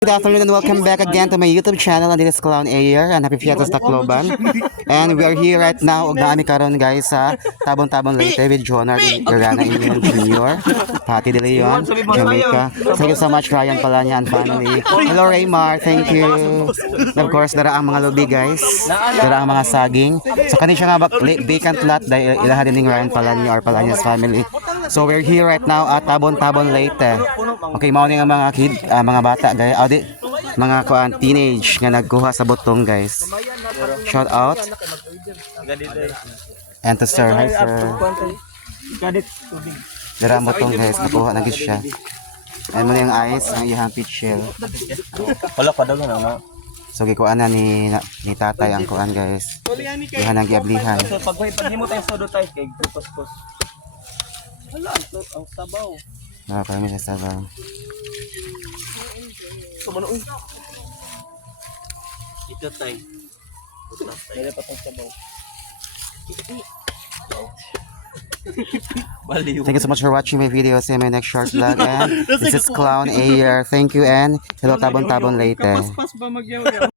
Good afternoon and welcome back again to my YouTube channel, and this is Clown Ayer and Happy Fiestas Tacloban. And we are here right now ug naami karon guys sa Tabon-Tabon Leyte with Jonar Irana Inyong Jr., Patty De Leon, Jamaica. Thank you so much Ryan Palanya and family. Hello Raymar, thank you. And of course dara ang mga lubi guys, dara ang mga saging. So kani siya nga vacant lot dahil ilaha din ning Ryan Palanya or Palanya's family. So we're here right now at Tabon-Tabon Leyte. Okay, mao ni nga mga kid, mga bata guys. Mga kuan teenage nga nagkuha sa butong guys. Shout out. And to sir, hi sir. Dara ang butong guys, nakuha na gid siya. And mo yung ice, ang iyang peach shell. Wala pa daw na. So gikuan na ni tatay ang kuan guys. Iyan ang giablihan. So pag mo tayo sodo tayo kay puspos. Wala ang sabaw. Kami sa sabaw. Sumanoy. Ito tayo. Dali pa tong sabaw. Thank you so much for watching my video. See you in my next short vlog. And this is Clown Ayer. Thank you and hello Tabon-Tabon Leyte.